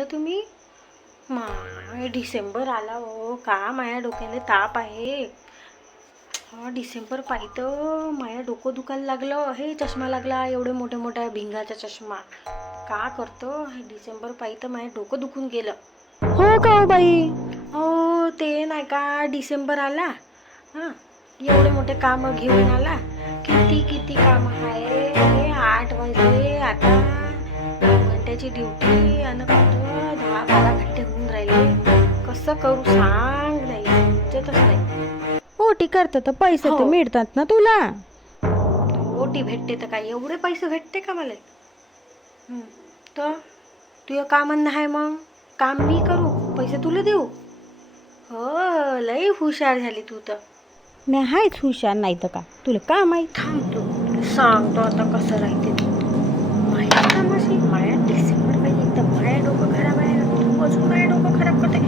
ना तुम्ही माय डिसेंबर आला हो का माया डोक्याला ताप आहे. डिसेंबर पाहितं माया डोकं दुखायला लागलं. हे चष्मा लागला एवढे मोठ्या मोठ्या भिंगाचा चष्मा. का करतो हे डिसेंबर पाहितं माया डोकं दुखून गेलं. हो का हो बाई? हो ते नाही का डिसेंबर आला. हां एवढे मोठे कामं घेऊन आला. किती किती कामं आहे. 8 वाजले आता. 9 घंट्याची ड्युटी आणि 10-12 घंटे होऊन राहिले. कसं करू सांग. नाही समजतच नाही. ओटी करतं तर पैसे तर हो. मिळतात ना तुला. ओटी भेटते तर काय एवढे पैसे भेटते का मला? तर तुझं काम म्हणणं आहे मग काम मी करू पैसे तुला देऊ? हो लई हुशार झाली तू तर. मी आहेच हुशार, नाही तर का तुला का माहीत. थांबतो सांगतो आता कसं राहते ते. माया कामाशी माया डिसेंबर पाहिजे एकदम. माया डोकं खराब आहे. तू अजून माया डोकं खराब करते.